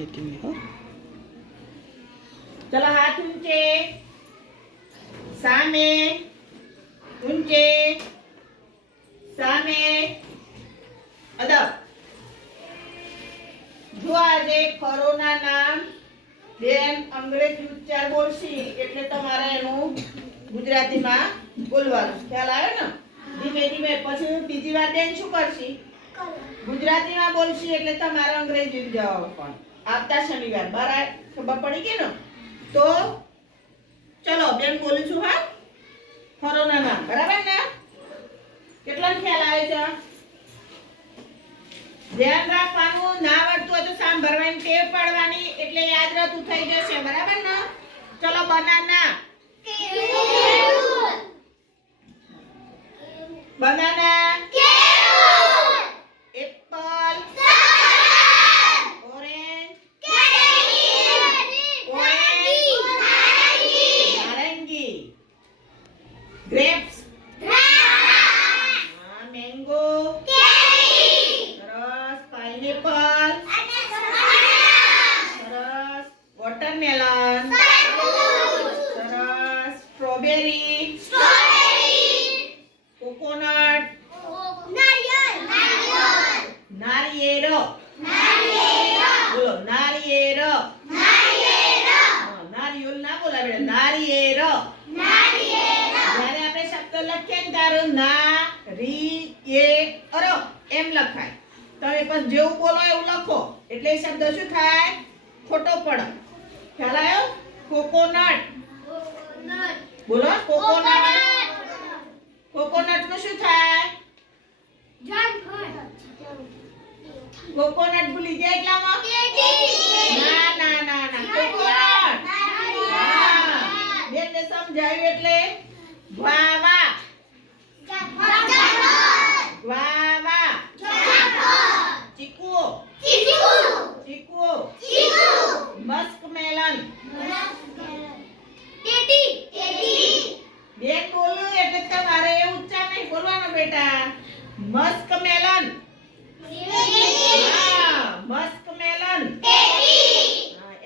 लेती हूँ हो। चलो हाथ ऊंचे, सामे, ऊंचे, सामे, अदब। जो આજે ખરોના નામ બેન અંગ્રેજી ઉચ્ચાર બોલશી એટલે તમારે એનું ગુજરાતીમાં બોલવાનું ખ્યાલ આવ્યો ને? ધીમે ધીમે પછી બીજી વાર બેન શું કરશી? ગુજરાતીમાં બોલશી એટલે તમારે અંગ્રેજી જવાબ પણ આવતા શનિવાર બરાબર ખબર પડી ગઈ ને? તો ચલો બેન બોલું છું હા ખરોના નામ બરાબર ને? કેટલા ખ્યાલ આવે છે? ધ્યાન રાખવાનું ના આવડતું હોય તો સાંભળવાની ટેવ પાડવાની એટલે યાદ રહેતું થઈ જશે બરાબર ને? ચલો બનાના બનાના એપલ ઓરેન્જ નારંગી ગ્રેપ્સ મેંગો સરસ પાઇનેપલ સરસ વોટરમેલન સરસ સ્ટ્રોબેરી કોકોનટ નારિયેળ બોલો નારિયેળ નારિયેળ ના બોલાવે નારિયેળ જ્યારે આપણે શબ્દ લખીએ ને ત્યારે ના રી એ અરો એમ લખાય. તમે પણ જેવું બોલો એવું લખો એટલે એ શબ્દ શું થાય? ખોટો પડે. ખ્યાલ આવ્યો? કોકોનટ બોલો કોકોનટ કોકોનટ નું શું થાય? કોકોનટ ભૂલી ગયા એટલામાં? ના ના ના ના કોકોનટ બેનને સમજાવ્યું એટલે વાવા વાવા ચીકુ ચીકુ મસ્કમેલન બેન બોલું એટલે તમારે એ ઉચ્ચાર નહીં બોલવાનો બેટા. મસ્કમેલન મસ્કમેલન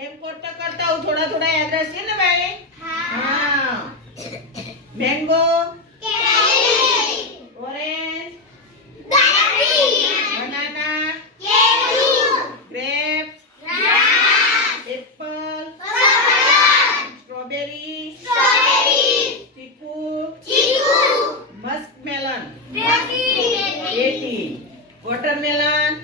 એમ કરતા કરતા હું થોડા થોડા યાદ રહેશે ને ભાઈ? હા mango orange banana grapes Apple strawberry ચીકુ મસ્કમેલન પેટી વોટરમેલન